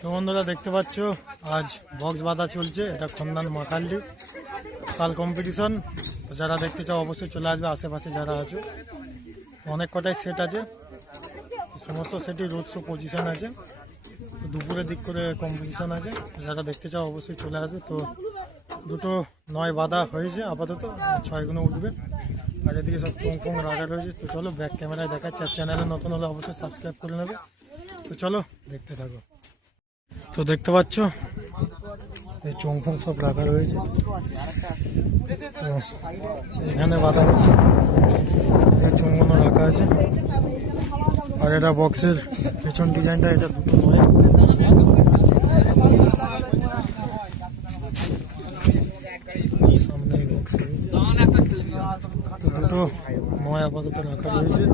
তো বন্ধুরা দেখতে পাচ্ছ আজ বক্স বাঁধা চলছে, এটা খন্দান মাখালডি কাল কম্পিটিশন। তো যারা দেখতে চাও অবশ্যই চলে আসবে, আশেপাশে যারা আছো। তো অনেক কটাই সেট আছে, তো সমস্ত সেটই রোড শো পজিশন আছে। তো দুপুরের দিক করে কম্পিটিশন আছে, তো যারা দেখতে চাও অবশ্যই চলে আসবে। তো দুটো 9 বাঁধা হয়েছে, আপাতত 6 গুলো উঠবে। আর এদিকে সব চোং ফোং রাখা রয়েছে। তো চলো ব্যাক ক্যামেরায় দেখাচ্ছি, আর চ্যানেলে নতুন হলে অবশ্যই সাবস্ক্রাইব করে নেবে। তো চলো দেখতে থাকো। তো দেখতে পাচ্ছ এই চোং ফোং সব রাখা রয়েছে। তো এখানে বাঁধা হচ্ছে, এই চোঙগুলো রাখা আছে। আর এটা বক্সের পেছন ডিজাইনটা, এটা দুটো নয়। সামনে বক্স, তো দুটো নয় আপাতত রাখা রয়েছে।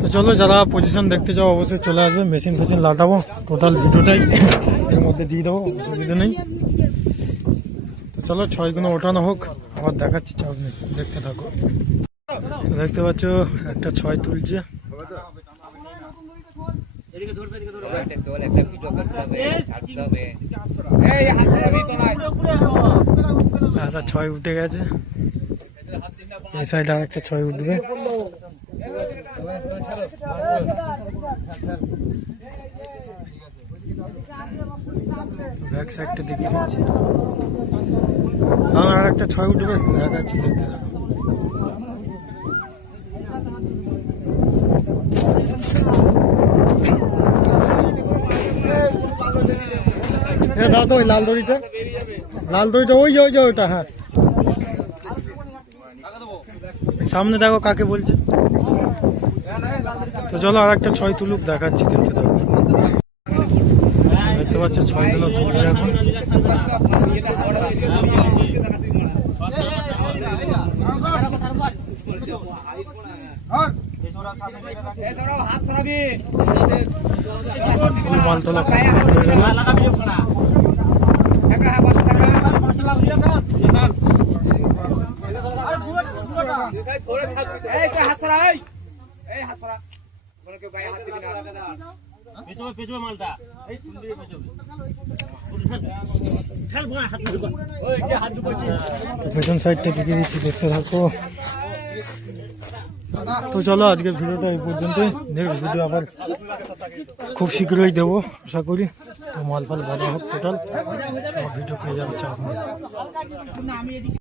তো চলো যারা পজিশন দেখতে চাও অবশ্যই চলে আসবে। মেশিন ফেশিন লাটাবো, টোটাল ভিডিওটাই এর মধ্যে দিয়ে দেবো, অসুবিধা নেই। তো চলো 6 গুলো ওঠানো হোক, আবার দেখাচ্ছি, চাপ নেই, দেখতে থাকো। তো দেখতে পাচ্ছ একটা 6 তুলছে। আচ্ছা 6 উঠে গেছে, এই সাইডে আর একটা 6 উঠবে। ব্যাক সাইডটা দেখিয়ে দিচ্ছি, আর একটা 6 উঠবে, দেখাচ্ছি, দেখতে থাকো। দাও তো ওই লাল দড়িটা, ওই যে ওইটা, হ্যাঁ সামনে দেখো কাকে বলছে। তো চলো আর একটা 6 তুলুক, দেখাচ্ছি, দেখতে থাকো। দেখতে পাচ্ছ 6 গুলো তুলছে এখন। মাল তোলা পেছন সাইডটা দেখিয়ে দিচ্ছি, দেখতে থাকো। তো চলো আজকের ভিডিওটা এই পর্যন্ত, নেক্সট ভিডিও আবার খুব শীঘ্রই দেবো আশা করি। তো মাল ফাল বাঁধা হোক টোটাল, ভিডিও পেয়ে যাবে, চাপ নেই।